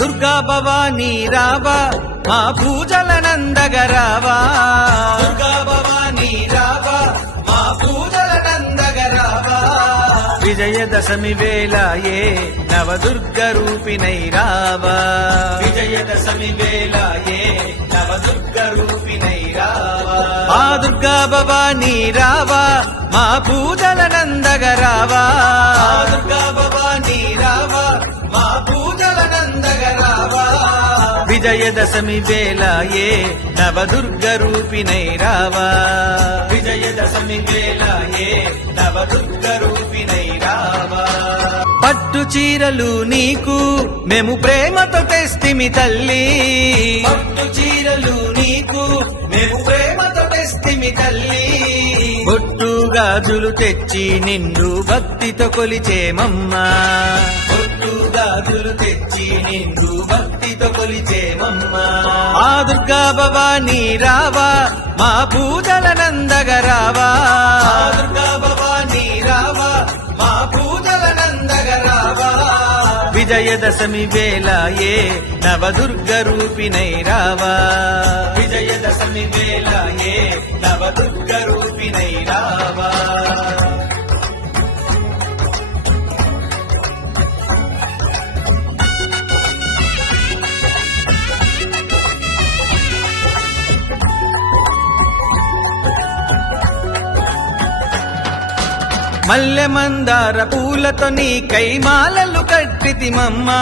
దుర్గా భవానీ రావా మా పూజలనందగరావా దుర్గా భవానీ రావా మా పూజలనందగరావా విజయదశమి వేళ ఏ నవదుర్గ రూపిణై రావా విజయదశమి వేళ ఏ నవదుర్గ రూపిణై రావా మా దుర్గా భవానీ రావా మా పూజలనందగరావా దుర్గా భవానీ రావా మా పూజలనందగరావా విజయదశమి వేళ ఏ నవదుర్గ రూపిణై రావా విజయదశమి వేళ ఏ నవదుర్గ రూపిణై రావా పట్టు చీరలు నీకు మేము ప్రేమతో తెస్తిమి తల్లి పట్టు చీరలు నీకు మేము ప్రేమతో తెస్తిమి తల్లి బొట్టు గాజులు తెచ్చి నిండు భక్తితో కొలిచేమమ్మా బొట్టు గాజులు తెచ్చి నిండు భక్తితో కొలిచేమమ్మా ఆ దుర్గా భవానీ రావా మా పూజలనందగరావా దుర్గా భవానీ రావా మా పూజలనందగరావా విజయదశమి వేళ ఏ నవదుర్గ రూపిణై రావా విజయదశమి వేళ ఏ నవదుర్గ రూపిణై రావా మల్లె మందార పూలతో నీ కైమాలలు కట్టితిమమ్మా